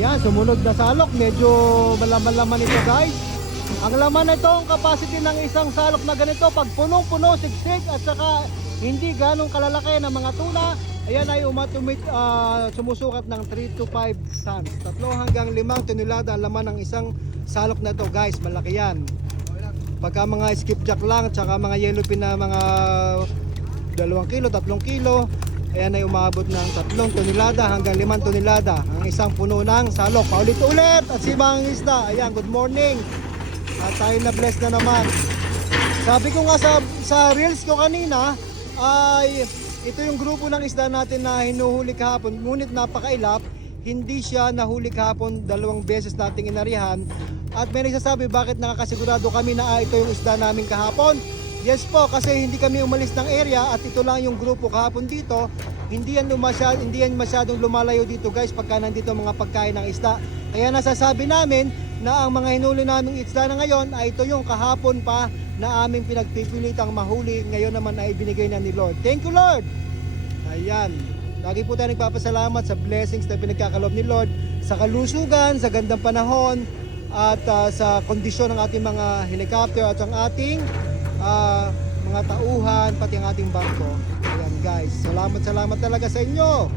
Ayan, sumunod na salok. Medyo malaman-laman ito guys. Ang laman na ito, ang capacity ng isang salok na ganito, pag punong-puno, siksik, at saka hindi ganong kalalaki ng mga tuna, ayan ay sumusukat ng 3 to 5 tons. 3 hanggang 5 tonelada ang laman ng isang salok na ito guys, malaki yan. Pagka mga skipjack lang, at saka mga yellowfin na mga 2 kilo, 3 kilo, ayan ay umabot ng 3 tonelada hanggang 5 tonelada ang isang puno ng salok. Paulit-ulit at si mga isda. Ayan, good morning. At tayo na bless na naman. Sabi ko nga sa reels ko kanina ay ito yung grupo ng isda natin na hinuhuli kahapon. Ngunit napakailap, hindi siya nahuli kahapon, 2 beses nating inarihan. At may nagsasabi bakit nakakasigurado kami na ito yung isda namin kahapon. Yes po, kasi hindi kami umalis ng area at ito lang yung grupo kahapon dito. Hindi yan masyadong lumalayo dito guys pagka nandito mga pagkain ng isda. Kaya nasasabi namin na ang mga hinuli naming isda na ngayon ay ito yung kahapon pa na aming pinagpipilitang mahuli. Ngayon naman ay binigay na ni Lord. Thank you Lord! Ayan, lagi po tayo nagpapasalamat sa blessings na pinagkakalob ni Lord, sa kalusugan, sa gandang panahon, at sa kondisyon ng ating mga helicopter at ang ating mga tauhan, pati ang ating bangko. Ayan guys, salamat talaga sa inyo.